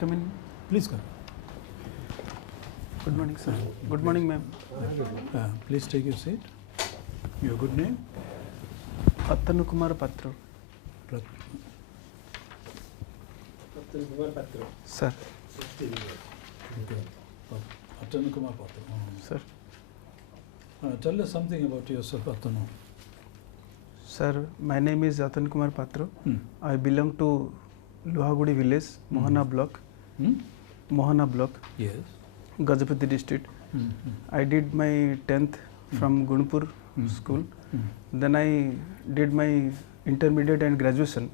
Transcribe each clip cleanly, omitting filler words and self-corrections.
Come in. Please come. Good morning, sir. Good morning, ma'am. Please take your seat. Your good name? Attanu Kumar Patra. Sir. Attanu Kumar Patra. Sir. Tell us something about yourself, Attanu. Sir, my name is Attanu Kumar Patra. I belong to Lohagudi village, Mohana block. Mohana block, Yes. Gajapati district. I did my 10th from Gunpur school. Then I did my intermediate and graduation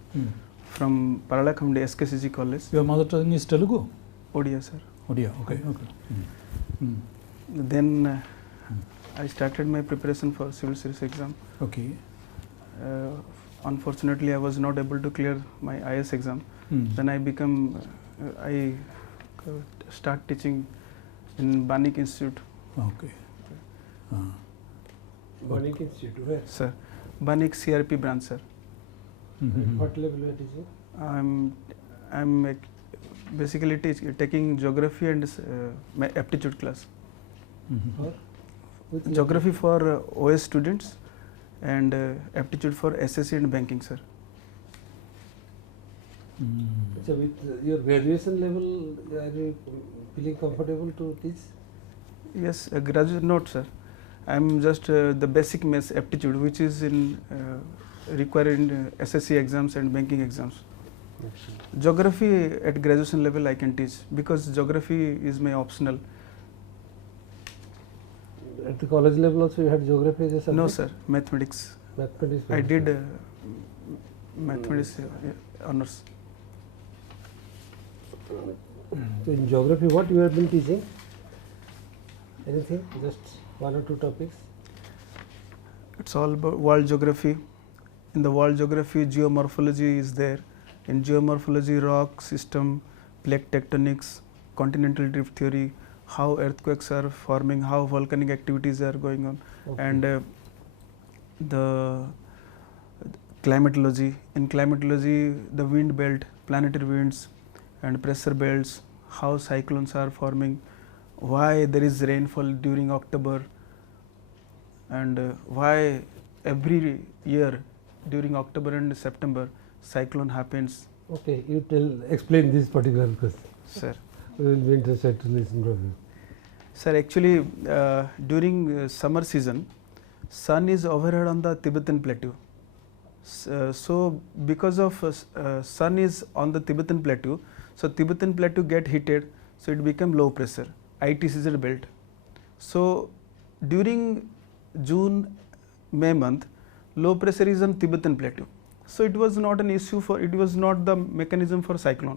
from Paralakhandi SKCG college. Your mother tongue is Telugu? Odia, sir. Odia, okay. Then I started my preparation for civil service exam. Okay. Unfortunately, I was not able to clear my IS exam. Then I start teaching in Banik Institute. Okay. Banik Institute, where? Sir, Banik CRP branch, sir. What level you are teaching? I'm basically taking geography and my aptitude class. Or which Geography for OS students and aptitude for SSC and banking, sir. level? So with your graduation level, are you feeling comfortable to teach? Yes, a graduate note, sir. I'm just the basic maths aptitude, which is in required in SSC exams and banking exams. Geography at graduation level I can teach because geography is my optional. At the college level also you had geography as a subject? No, sir, mathematics. Mathematics. I did mathematics honors. So in geography, what you have been teaching? Anything? Just one or two topics? It's all about world geography. In the world geography, geomorphology is there. In geomorphology, rock system, plate tectonics, continental drift theory, how earthquakes are forming, how volcanic activities are going on, Okay. and the climatology. In climatology, the wind belt, planetary winds, and pressure belts, how cyclones are forming, why there is rainfall during October, and why every year during October and September cyclone happens. Okay, you explain this particular question. Sir. We will be interested to listen from you. Sir, actually during summer season, sun is overhead on the Tibetan plateau. So because of sun is on the Tibetan plateau, so Tibetan plateau get heated, so it become low pressure, ITCZ belt. So during June, May month, low pressure is on Tibetan plateau. So it was not an issue for, it was not the mechanism for cyclone.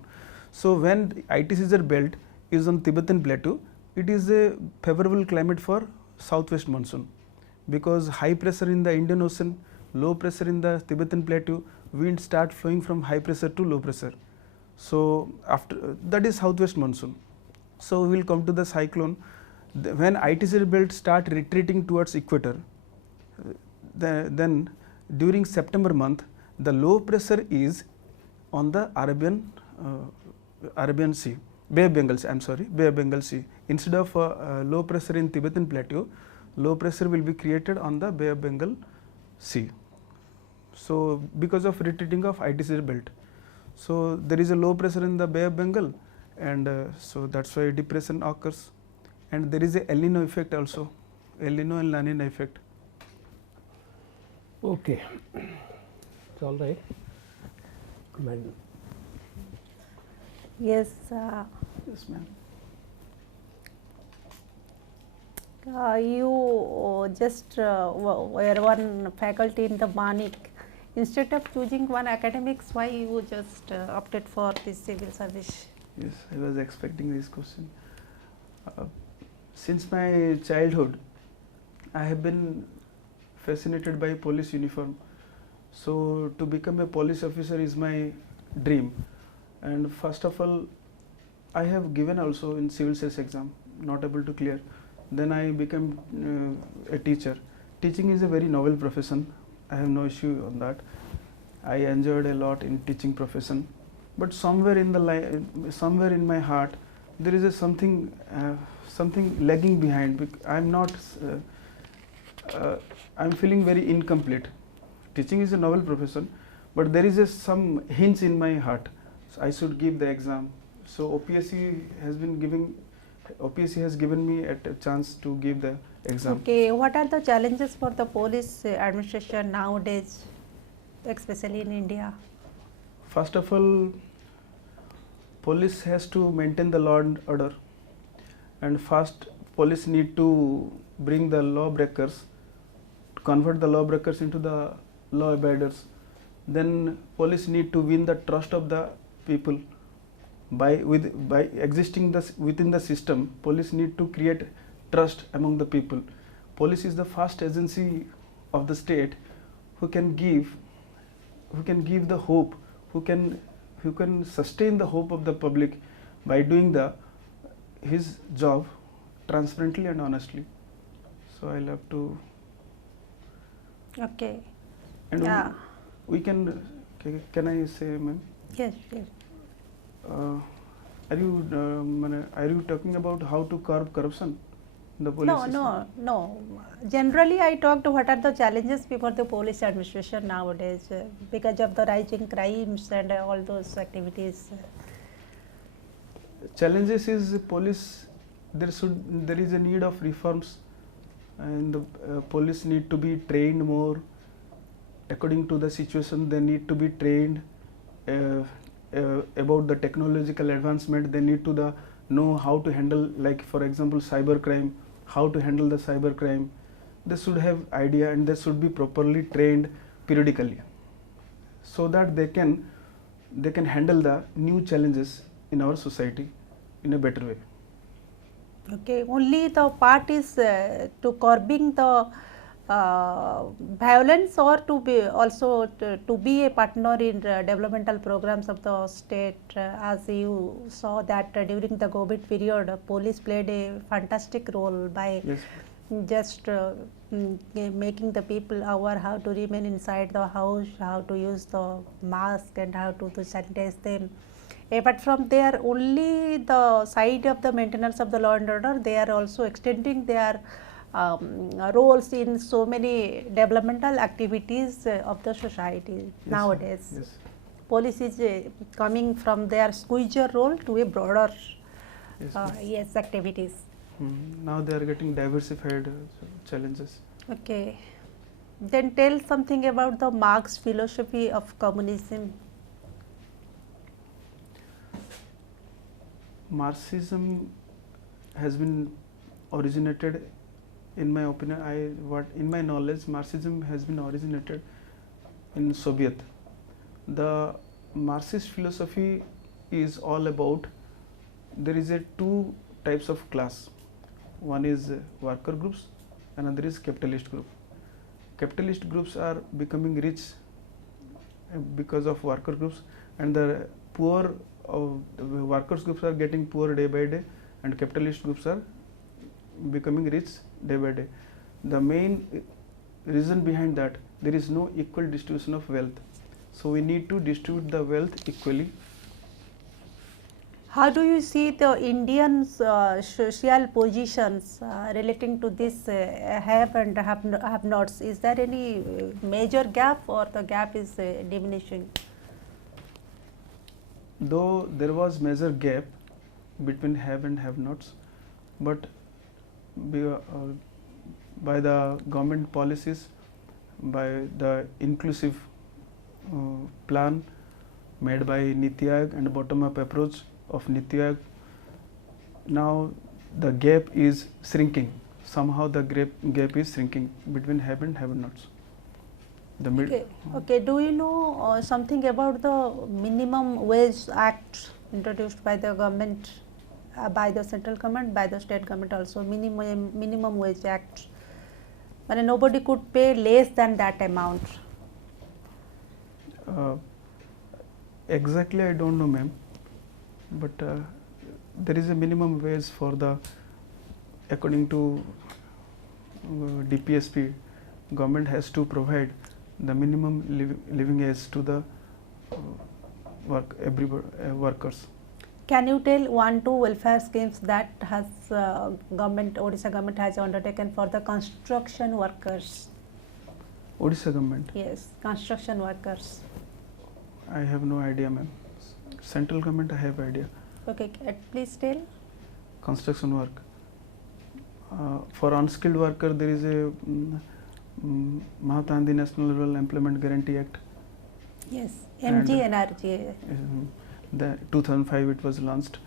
So when ITCZ belt is on Tibetan plateau, it is a favorable climate for southwest monsoon, because high pressure in the Indian Ocean, low pressure in the Tibetan plateau, wind start flowing from high pressure to low pressure. So after that is southwest monsoon. So we will come to the cyclone. When ITCZ belt start retreating towards equator, then during September month, the low pressure is on the Arabian Sea, Bay of Bengal Sea, I am sorry, Bay of Bengal Sea. Instead of low pressure in Tibetan plateau, low pressure will be created on the Bay of Bengal Sea. So because of retreating of ITCZ belt. So there is a low pressure in the Bay of Bengal, and so that's why depression occurs. And there is a El Nino effect also, El Nino and La Nina effect. Okay, it's all right. Madam. Yes, Yes, ma'am. you just were one faculty in the Banik. Instead of choosing one academics, why you just opted for this civil service? Yes, I was expecting this question. Since my childhood, I have been fascinated by police uniform. So to become a police officer is my dream. And first of all, I have given also in civil service exam, not able to clear. Then I became a teacher. Teaching is a very novel profession. I have no issue on that. I enjoyed a lot in teaching profession. but somewhere in the somewhere in my heart there is a something something lagging behind. I'm not I'm feeling very incomplete. Teaching is a noble profession, but there is some hinge in my heart. So I should give the exam. So OPSC has given me a chance to give the exam. Okay, what are the challenges for the police administration nowadays, especially in India? First of all, police has to maintain the law and order, and first police need to bring the lawbreakers, convert the lawbreakers into the law abiders. Then police need to win the trust of the people by existing within the system. Police need to create trust among the people. Police is the first agency of the state who can give the hope, who can sustain the hope of the public by doing his job transparently and honestly. So I'll have to. Okay. And Yeah. we can I say, ma'am? Yes, yes. Are you talking about how to curb corruption in the police No, system? no. Generally, I talked what are the challenges before the police administration nowadays because of the rising crimes and all those activities. Challenges is police. There is a need of reforms, and the police need to be trained more. According to the situation, they need to be trained about the technological advancement. They need to know how to handle, like for example, cyber crime. How to handle the cyber crime. They should have idea, and they should be properly trained periodically, so that they can handle the new challenges in our society in a better way. Okay, only the part is to curbing the violence, or to be also to be a partner in developmental programs of the state. As you saw that during the COVID period, police played a fantastic role by Yes. just making the people aware how to remain inside the house, how to use the mask and how to sanitize them. But from there, only the side of the maintenance of the law and order, they are also extending their roles in so many developmental activities of the society. Yes, nowadays. Yes. Police is coming from their squeezer role to a broader Yes. activities. Now they are getting diversified challenges. Okay, then tell something about the Marx philosophy of communism. Marxism has been originated, in my opinion, in my knowledge, Marxism has been originated in Soviet. The Marxist philosophy is all about, there is two types of class. One is worker groups, another is capitalist group. Capitalist groups are becoming rich because of worker groups, and the poor workers groups are getting poor day by day, and capitalist groups are becoming rich day by day. The main reason behind that, there is no equal distribution of wealth. So we need to distribute the wealth equally. How do you see the Indian social positions relating to this have and have nots? Is there any major gap, or the gap is diminishing? Though there was major gap between have and have nots, but by the government policies, by the inclusive plan made by Niti Aayog and bottom up approach of Niti Aayog, now the gap is shrinking. Somehow the gap is shrinking between have and have nots. Okay. Do you know something about the Minimum Wage Act introduced by the government, by the central government, by the state government also? Minimum Wage Act. But nobody could pay less than that amount. Exactly, I don't know, ma'am. But there is a minimum wage for according to DPSP, government has to provide the minimum living wage to the workers. Can you tell 1-2 welfare schemes that has Odisha government has undertaken for the construction workers? Odisha government, Yes, construction workers. I have no idea, ma'am. Central government, I have idea. Okay, please tell. Construction work. For unskilled worker, there is a Mahatma Gandhi National Rural Employment Guarantee Act. Yes, And- MGNRGA. The 2005 it was launched.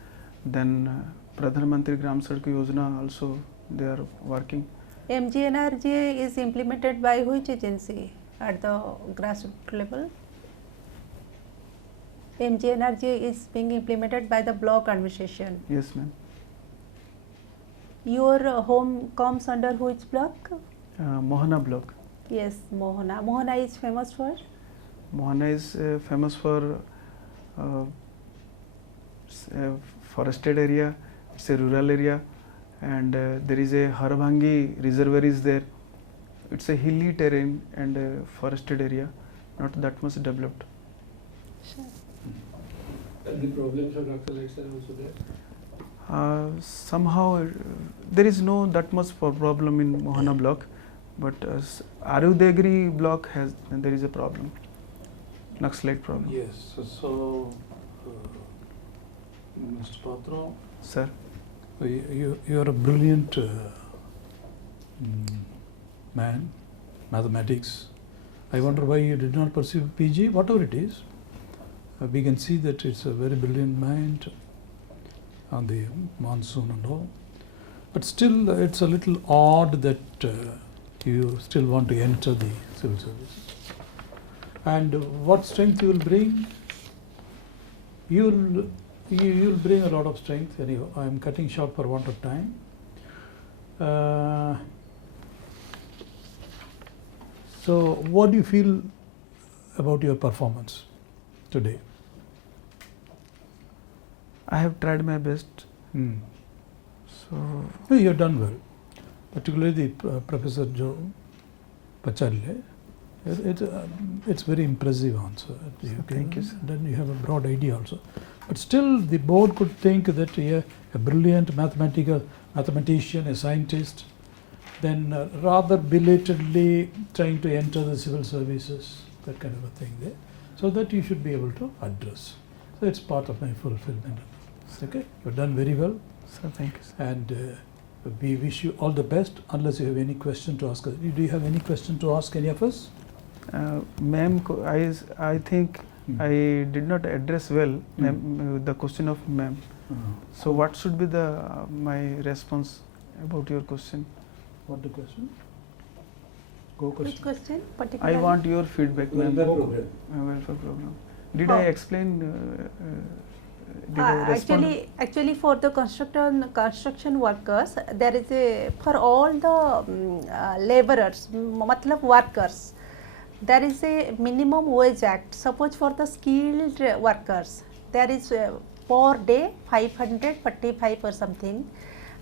Then Pradhan Mantri Gram Sadak Yojana also they are working. MGNRGA is implemented by which agency at the grassroots level? MGNRGA is being implemented by the block administration. Yes, ma'am. Your home comes under which block? Mohana block. Yes, Mohana. Mohana is famous for? Mohana is famous for forested area. It's a rural area, and there is a Harabhangi reservoir is there. It's a hilly terrain and forested area, not that much developed. Sure. And the problems of nexalites are also there. Somehow there is no that much problem in Mohana block, but Arudegri block there is a problem, Naxalite problem. Yes, so Mr. Patra, Sir, you are a brilliant man, mathematics. I wonder why you did not pursue PG, whatever it is. We can see that it's a very brilliant mind on the monsoon and all. But still, it's a little odd that you still want to enter the civil service. And what strength you will bring? You'll bring a lot of strength. Anyhow, I am cutting short for want of time. So, what do you feel about your performance today? I have tried my best. So No, you have done well, particularly the Professor Joe Pacharle. It's very impressive answer. Thank you, sir. Then you have a broad idea also. But still, the board could think that a brilliant mathematician, a scientist, then rather belatedly trying to enter the civil services, that kind of a thing there, so that you should be able to address. So it's part of my fulfillment. Okay, you've done very well. sir, thank you, sir. And we wish you all the best, unless you have any question to ask us. Do you have any question to ask any of us? Ma'am, I think I did not address well the question of ma'am. So what should be my response about your question? What the question? Go Which question. question I particularly? want your feedback, ma'am. Welfare program. Welfare program. Did How? I explain? Did I respond? Actually, for the construction workers, there is for all the laborers, matlab workers, there is a minimum wage act. Suppose for the skilled workers, there is per day 545 or something.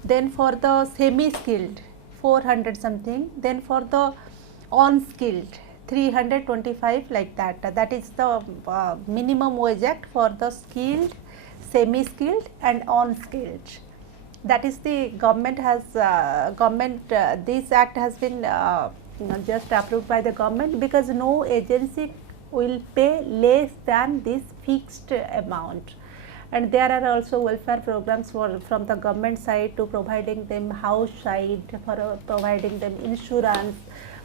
Then for the semi-skilled, 400 something. Then for the unskilled, 325 like that. That is the minimum wage act for the skilled, semi-skilled and unskilled. That is the government has this act has been just approved by the government, because no agency will pay less than this fixed amount. And there are also welfare programs from the government side to providing them house side, for providing them insurance,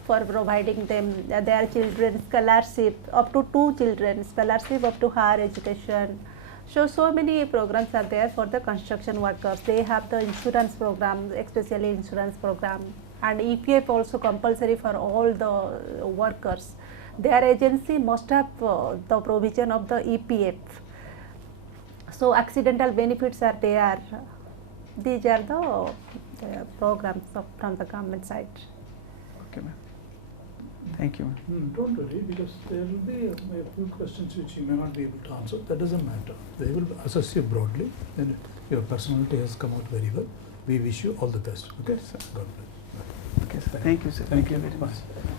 for providing them their children scholarship, up to 2 children scholarship up to higher education. So many programs are there for the construction workers. They have the insurance program, especially insurance program, and EPF also compulsory for all the workers. Their agency must have the provision of the EPF. So accidental benefits are there. These are the programs from the government side. Okay, ma'am. Thank you, ma'am. Don't worry, because there will be a few questions which you may not be able to answer. That doesn't matter. They will assess you broadly. Then your personality has come out very well. We wish you all the best. Okay, sir. God bless. Okay, sir. Thank you, sir. Thank you very much. Bye.